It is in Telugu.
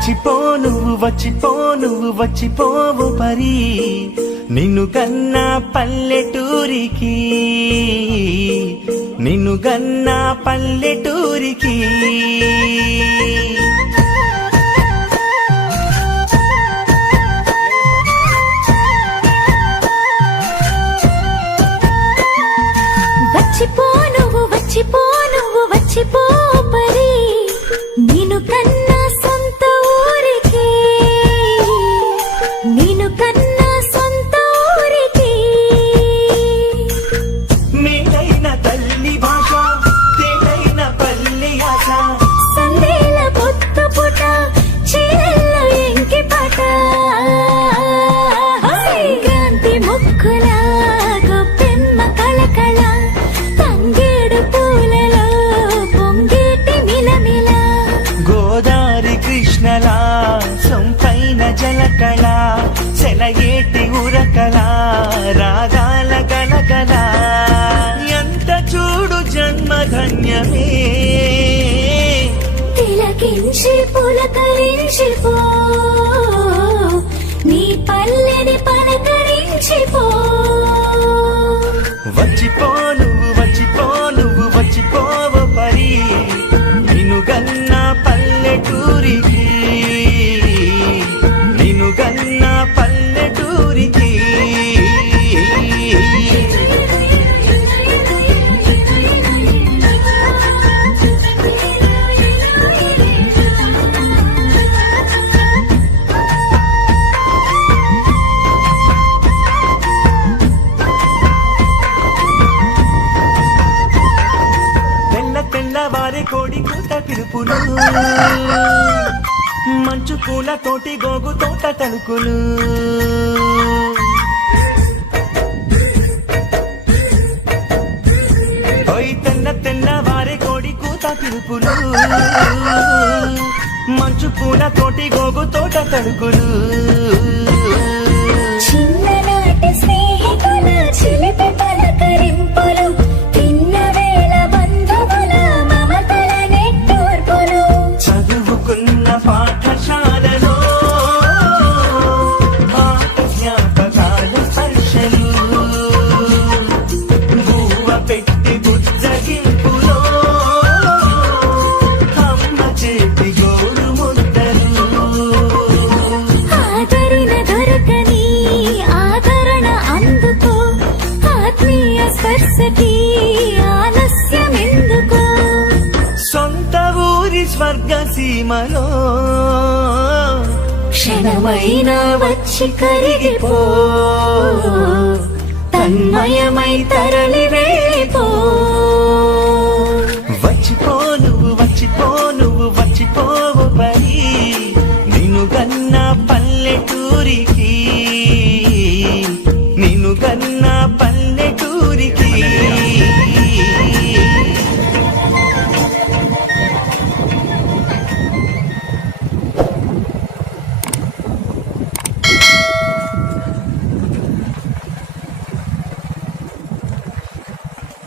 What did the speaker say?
వచ్చిపో వచ్చిపోవు పరి నిన్ను గన్నా పల్లెటూరికి వచ్చిపో పరి నిన్ను కన్నా సొంత ఊరికి మేలైన తల్లి భాష తేలైన పల్లె ఆశ సందేల పొత్త పుట చీరల్ల ఎంకి పాట సంక్రాంతి ముక్కుల గొప్పెమ్మ కళకళ తంగేడు పూలలో పొంగేటి మిలమిల గోదారి కృష్ణలా సొంపైన జలకళ సెలయేటి ఉరకల రాగాల గలగల ఎంత చూడు జన్మధన్యమే తిలకించి పులకరించిపో నీ పల్లెని పలకరించిపో వచ్చిపోవు పరి నిన్ను గన్న పల్లెటూరికి తెల్లవారి కోడి కూత పిలుపులు మంచు పూల తోటి గోగు తోట తలుకులు తెల్లవారి కోడి కూత పిలుపులు మంచు పూల తోటి గోగు తోట తలుకులు చిన్ననాటి స్నేహితుల చిలిపి పలకరింపులు తిన్న వేళ బంధువుల మమతల నెట్టూర్పులు చదువుకున్న పాఠశాలలో పాఠ జ్ఞాపకాల స్పర్శలు గువ్వ పెట్టి బుజ్జగింపులో అమ్మ చేతి గోరు ముద్దలు ఆదరణ దొరకని ఆదరణ అందుకో ఆత్మీయ స్పర్శకి ఆలస్యమెందుకో సొంత ఊరి స్వర్గ సీమలో క్షణమైనా వచ్చి కరిగిపో తన్మయమై తరలి వెళ్ళిపో వచ్చిపో